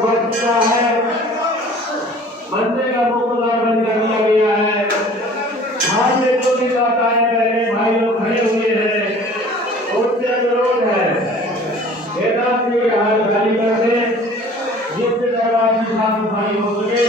बढ़ चुका है, मंदिर का मुख्य बंद कर दिया गया है। वहां से जो भी माताएं बहने भाई लोग खड़े हुए हैं उनसे अनुरोध है वेदांत के हाल खाली कर दे, जिससे दरबार की साफ सफाई हो सके।